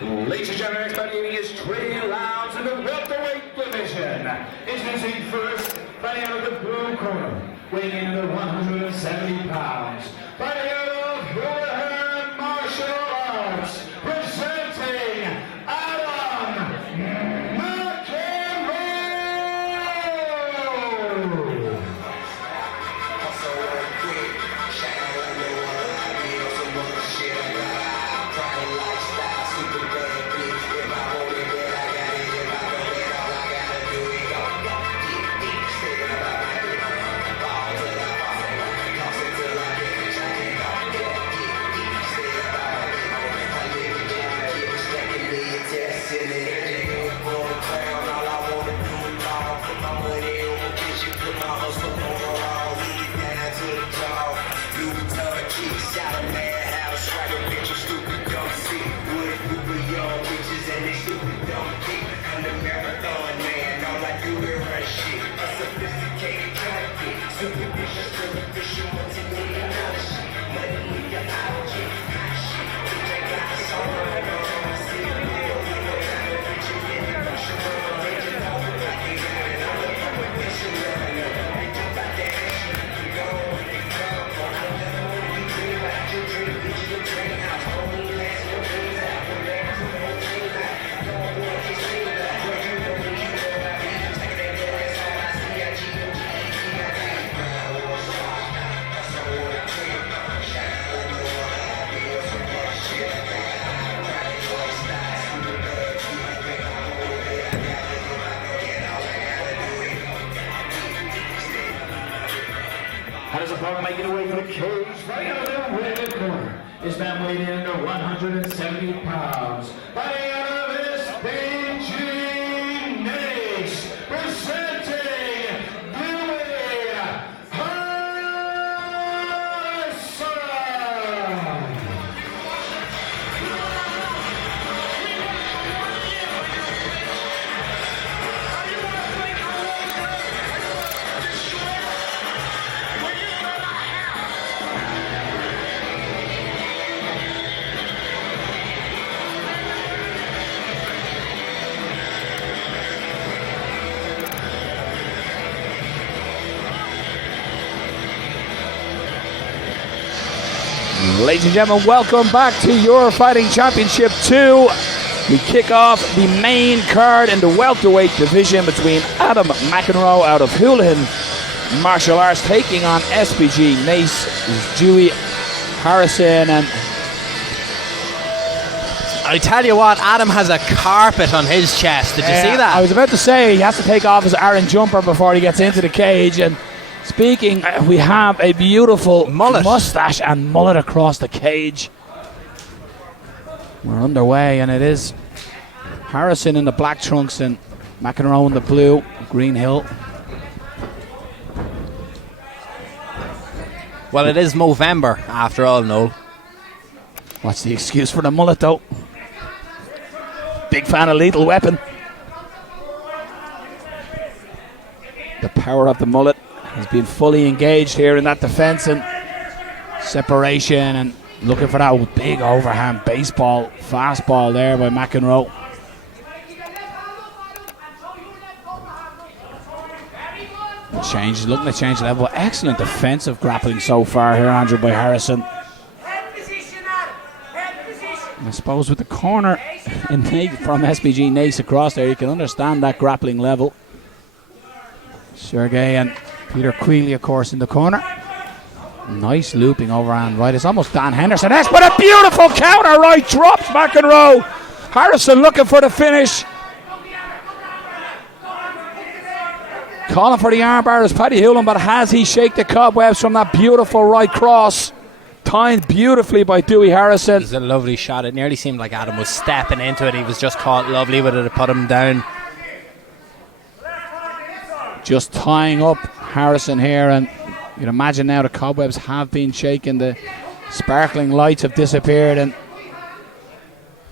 Ladies and gentlemen, expanding his 3 rounds in the welterweight division. Introducing first, fighting out of the blue corner, weighing in at 170 pounds. Fighting out of Houlihan Martial Arts, presenting Adam McEnroe. How does opponent make it away from the cage? Right out of the red corner. This man weighed in at 170 pounds. Fighting out of SPG Nace, presenting Dewi Harrison. Ladies and gentlemen, welcome back to your Fighting Championship 2. We kick off the main card in the welterweight division between Adam McEnroe out of Houlihan Martial Arts taking on SPG Nace, Dewi Harrison. And I tell you what, Adam has a carpet on his chest. Did you see that? I was about to say he has to take off his Aaron jumper before he gets into the cage. And speaking, we have a beautiful mustache and mullet across the cage. We're underway, and it is Harrison in the black trunks and McEnroe in the blue, Green Hill. Well, it is Movember after all, Noel. What's the excuse for the mullet, though? Big fan of Lethal Weapon. The power of the mullet has been fully engaged here in that defense and separation, and looking for that big overhand baseball fastball there by McEnroe. Looking to change level. Excellent defensive grappling so far here, Andrew, by Harrison. I suppose with the corner from SPG Nace across there, you can understand that grappling level. Sergey and Peter Quealy, of course, in the corner. Nice looping overhand right. It's almost Dan Henderson-esque, but a beautiful counter right. Drops McEnroe. Harrison looking for the finish. Calling for the armbar is Paddy Houlihan, but has he shake the cobwebs from that beautiful right cross? Timed beautifully by Dewi Harrison. It was a lovely shot. It nearly seemed like Adam was stepping into it. He was just caught lovely with it to put him down. Just tying up Harrison here, and you'd imagine now the cobwebs have been shaken. The sparkling lights have disappeared, and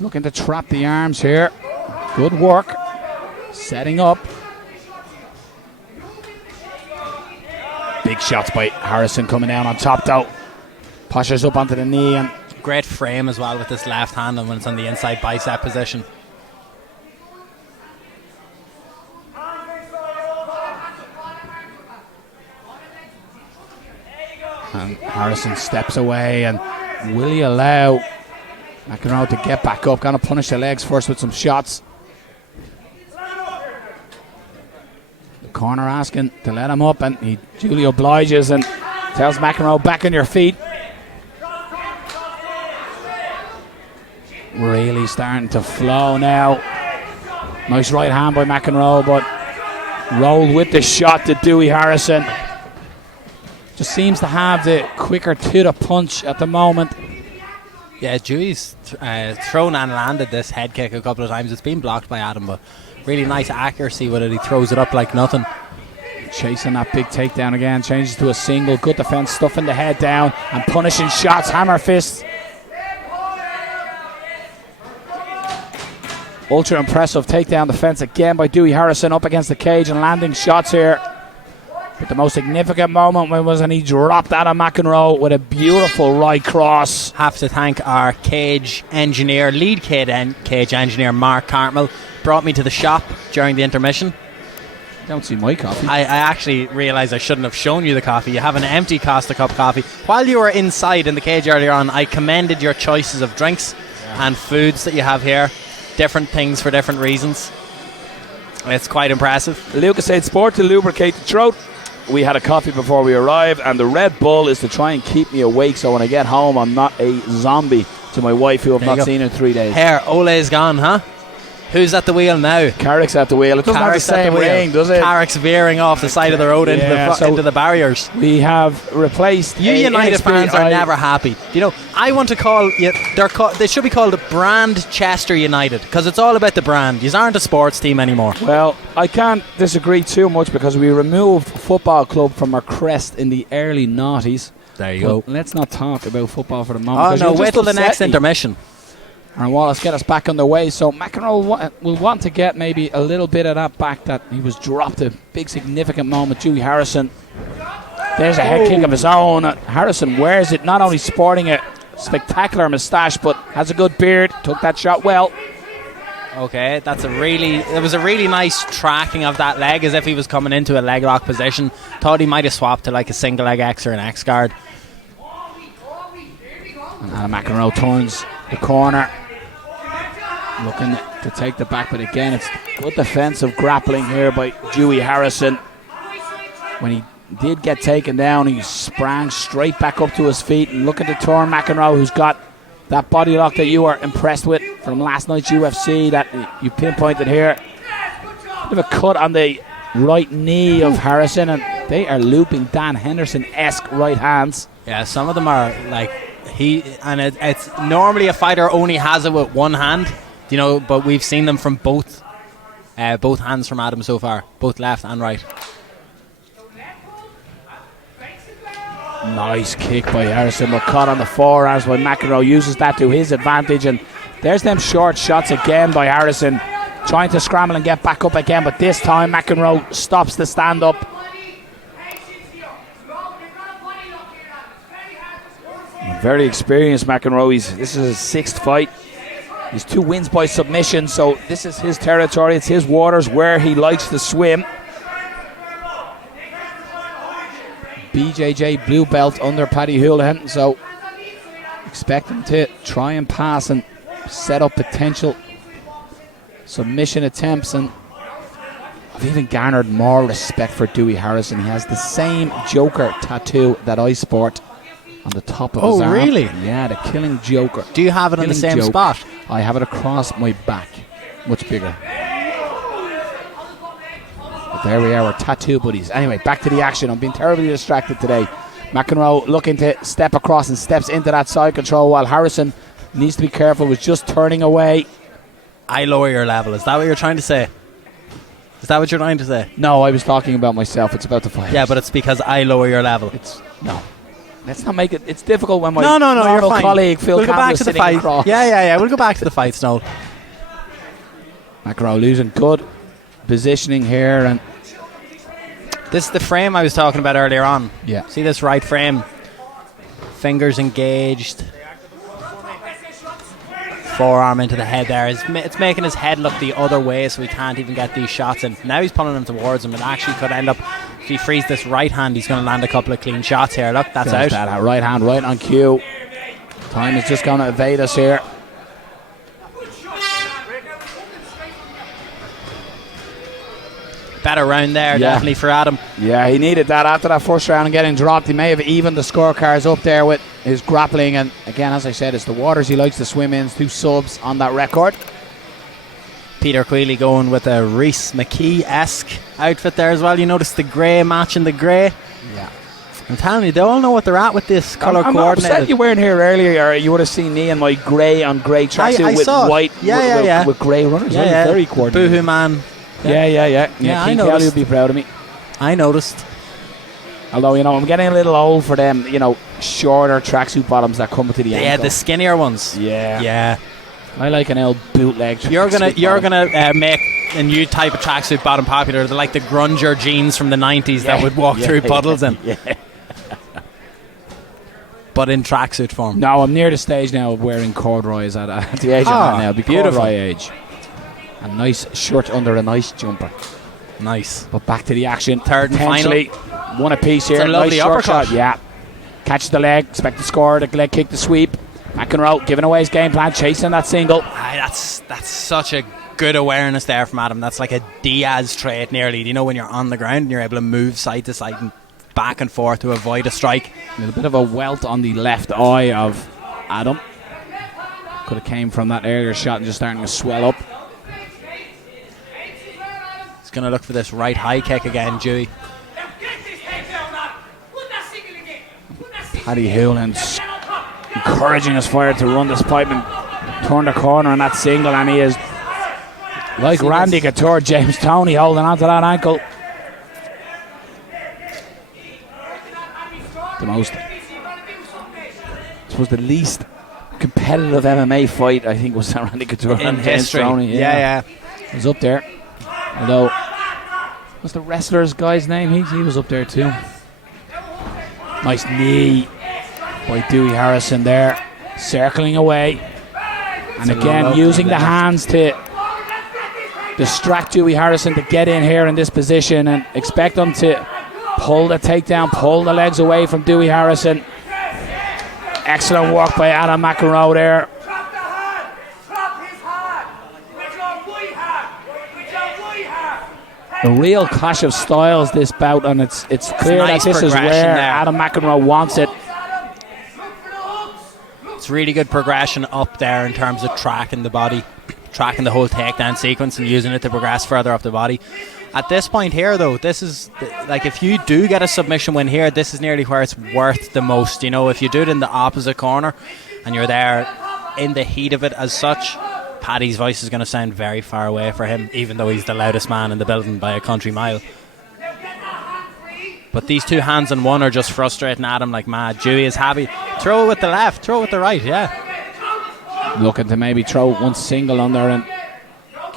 looking to trap the arms here. Good work. Setting up. Big shots by Harrison coming down on top, though. Pushes up onto the knee and Great frame as well with this left hand and when it's on the inside bicep position. And Harrison steps away, and will he allow McEnroe to get back up? Going to punish the legs first with some shots. The corner asking to let him up, and he duly obliges and tells McEnroe, back on your feet. Really starting to flow now. Nice right hand by McEnroe, but rolled with the shot to Dewi Harrison. Just seems to have the quicker to the punch at the moment. Yeah, Dewi's thrown and landed this head kick a couple of times. It's been blocked by Adam, but really nice accuracy with it. He throws it up like nothing. Chasing that big takedown again. Changes to a single. Good defense, stuffing the head down and punishing shots. Hammer fists. Ultra impressive takedown defense again by Dewi Harrison up against the cage and landing shots here. But the most significant moment was when he dropped Adam McEnroe with a beautiful right cross. Have to thank our cage engineer, lead cage engineer Mark Cartmel. Brought me to the shop during the intermission. Don't see my coffee. I actually realised I shouldn't have shown you the coffee. You have an empty Costa Cup coffee. While you were inside in the cage earlier on, I commended your choices of drinks and foods that you have here. Different things for different reasons. It's quite impressive. Lucas said sport to lubricate the throat. We had a coffee before we arrived, and the Red Bull is to try and keep me awake so when I get home I'm not a zombie to my wife who I've not seen in 3 days. Here, Ole's gone, huh? Who's at the wheel now? Carrick's at the wheel. It doesn't have the same ring, does it? Carrick's veering off the side of the road into the barriers. We have replaced. You United fans are never happy. You know, I want to call you. They should be called Brand Chester United because it's all about the brand. You aren't a sports team anymore. Well, I can't disagree too much because we removed football club from our crest in the early noughties. There you go. Let's not talk about football for the moment. Oh no! Wait till the next intermission. And Wallace get us back on the way. So McEnroe will want to get maybe a little bit of that back that he was dropped. A big significant moment. Dewi Harrison. There's a head kick of his own. Harrison wears it, not only sporting a spectacular moustache, but has a good beard. Took that shot well. Okay, it was a really nice tracking of that leg as if he was coming into a leg lock position. Thought he might have swapped to like a single leg X or an X guard. And Adam McEnroe turns the corner. Looking to take the back, but again, it's good defensive grappling here by Dewi Harrison. When he did get taken down, he sprang straight back up to his feet and looking to turn McEnroe, who's got that body lock that you were impressed with from last night's UFC that you pinpointed here. Bit of a cut on the right knee of Harrison, and they are looping Dan Henderson-esque right hands. Yeah, some of them are like it's normally a fighter only has it with one hand. You know, but we've seen them from both hands from Adam so far, both left and right. Nice kick by Harrison, but caught on the forearms by McEnroe. Uses that to his advantage, and there's them short shots again by Harrison, trying to scramble and get back up again, but this time McEnroe stops the stand up. Very experienced McEnroe. This is his 6th fight. He's 2 wins by submission, so this is his territory. It's his waters where he likes to swim. BJJ blue belt under Paddy Houlihan, so expect him to try and pass and set up potential submission attempts. And I've even garnered more respect for Dewi Harrison. He has the same Joker tattoo that I sport on the top of his arm. Oh, really? Yeah, the Killing Joker. Do you have it in the same spot? I have it across my back. Much bigger. But there we are, we're tattoo buddies. Anyway, back to the action. I'm being terribly distracted today. McEnroe looking to step across and steps into that side control while Harrison needs to be careful, was just turning away. I lower your level. Is that what you're trying to say? Is that what you're trying to say? No, I was talking about myself. It's about the fight. Yeah, but it's because I lower your level. No. Let's not make it. It's difficult when my you're fine. Colleague Phil Campbell go back to the fight. Across. Yeah. We'll go back to the fight, Snow. McEnroe losing good positioning here, and this is the frame I was talking about earlier on. Yeah. See this right frame, fingers engaged. forearm into the head there. It's making his head look the other way, so he can't even get these shots in. Now he's pulling them towards him, and actually could end up, if he frees this right hand, he's going to land a couple of clean shots here. Look, that's out. That right hand right on cue. Time is just going to evade us here. Better round there, definitely for Adam. Yeah, he needed that after that first round and getting dropped. He may have evened the scorecards up there with his grappling. And again, as I said, it's the waters he likes to swim in. 2 subs on that record. Peter Queally going with a Reese McKee-esque outfit there as well. You notice the grey matching the grey. Yeah. I'm telling you, they all know what they're at with this colour I'm coordinated. upset you weren't here earlier. You would have seen me in my grey on grey tracksuit with saw white with grey runners. Very coordinated. Boohoo man. Yeah, I Keith noticed. Kelly would be proud of me. I noticed. Although, I'm getting a little old for them, shorter tracksuit bottoms that come to the ankle. Yeah, the skinnier ones. Yeah. I like an old bootleg tracksuit. You're gonna make a new type of tracksuit bottom popular. They're like the grunger jeans from the 90s that would walk through puddles in. Yeah. But in tracksuit form. No, I'm near the stage now of wearing corduroys at the age I'm at now. Beautiful corduroy age. A nice shirt under a nice jumper. Nice. But back to the action. Third and final. One apiece here. It's a lovely nice short uppercut. shot. Yeah. Catch the leg. Expect to score. The leg kick, the sweep. McEnroe giving away his game plan. Chasing that single. That's such a good awareness there from Adam. That's like a Diaz trait nearly. When you're on the ground and you're able to move side to side and back and forth to avoid a strike. A little bit of a welt on the left eye of Adam. Could have came from that earlier shot and just starting to swell up. He's going to look for this right high kick again, Dewey. Paddy Hoolan's encouraging his fire to run this pipe and turn the corner on that single, and he is like Randy Couture, James Toney holding on to that ankle. The least competitive MMA fight I think was that Randy Couture in and history. James Toney. Yeah. He was up there. Although, what's the wrestler's guy's name? He was up there too. Nice knee by Dewey Harrison there, circling away, and again using the hands to distract Dewey Harrison to get in here in this position and expect him to pull the takedown, pull the legs away from Dewey Harrison. Excellent work by Adam McEnroe there. A real clash of styles this bout, and it's clear that this is where Adam McEnroe wants it. It's really good progression up there in terms of tracking the body, tracking the whole takedown sequence and using it to progress further up the body. At this point here, though, this is like if you do get a submission win here, this is nearly where it's worth the most. If you do it in the opposite corner and you're there in the heat of it as such, Paddy's voice is going to sound very far away for him, even though he's the loudest man in the building by a country mile. But these two hands on one are just frustrating Adam like mad. Dewey is happy. Throw it with the left, throw it with the right, yeah. Looking to maybe throw one single on there and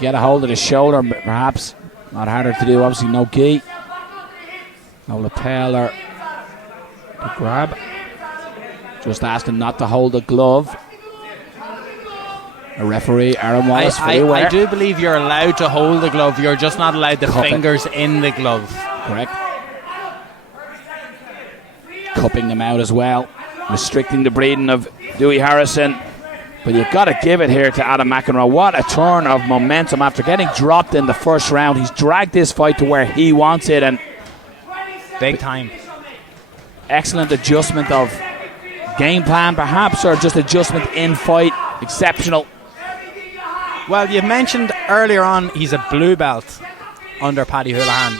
get a hold of the shoulder, perhaps. Not harder to do, obviously no gi, no lapel or to grab. Just asking not to hold a glove. A referee, Aaron Wallace, I do believe you're allowed to hold the glove, you're just not allowed the fingers in the glove. Correct. Cupping them out as well, restricting the breathing of Dewey Harrison. But you've got to give it here to Adam McEnroe. What a turn of momentum after getting dropped in the first round. He's dragged this fight to where he wants it, and big time. Excellent adjustment of game plan, perhaps, or just adjustment in fight. Exceptional. Well, you mentioned earlier on he's a blue belt under Paddy Houlihan,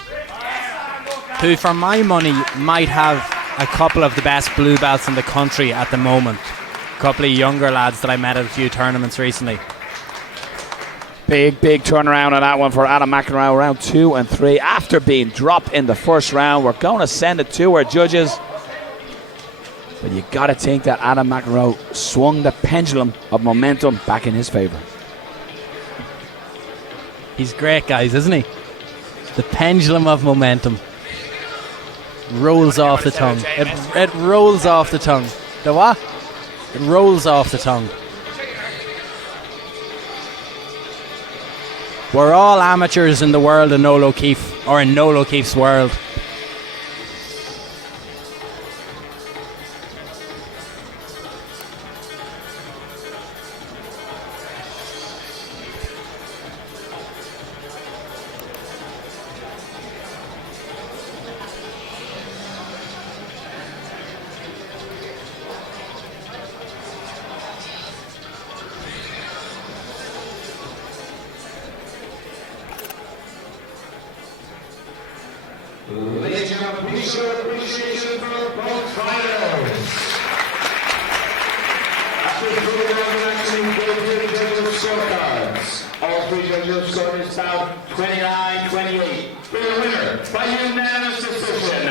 who, for my money, might have a couple of the best blue belts in the country at the moment. A couple of younger lads that I met at a few tournaments recently. Big turnaround on that one for Adam McEnroe. Round 2 and 3 after being dropped in the first round. We're going to send it to our judges. But you got to think that Adam McEnroe swung the pendulum of momentum back in his favour. He's great, guys, isn't he? The pendulum of momentum rolls off the tongue. It rolls off the tongue. The what? It rolls off the tongue. We're all amateurs in the world of Noel O'Keefe, or in Noel O'Keefe's world. Ladies and gentlemen, please show appreciation for both fighters. After the round of action, we go through the judges' scorecards. All three judges scored is about 29-28. For the winner, by unanimous decision,